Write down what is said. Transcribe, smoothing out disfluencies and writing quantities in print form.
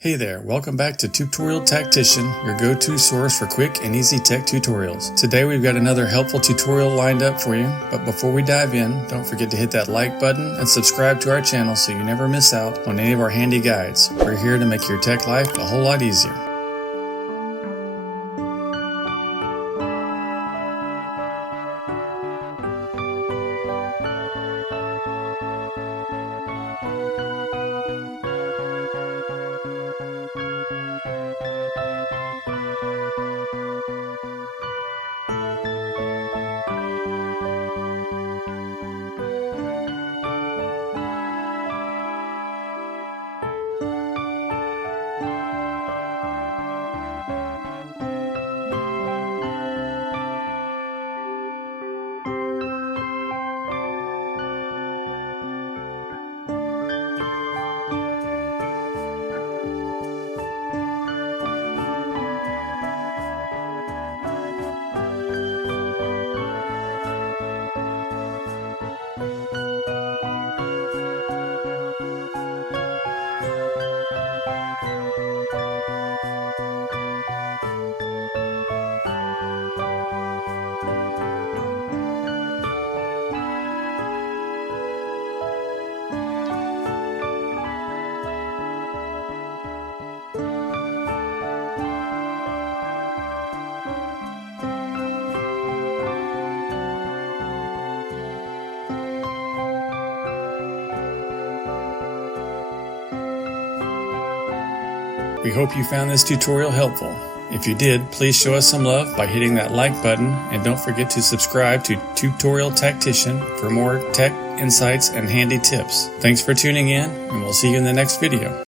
Hey there, welcome back to Tutorial Tactician, your go-to source for quick and easy tech tutorials. Today we've got another helpful tutorial lined up for you, but before we dive in, don't forget to hit that like button and subscribe to our channel so you never miss out on any of our handy guides. We're here to make your tech life a whole lot easier. We hope you found this tutorial helpful. If you did, please show us some love by hitting that like button, and don't forget to subscribe to Tutorial Tactician for more tech insights and handy tips. Thanks for tuning in, and we'll see you in the next video.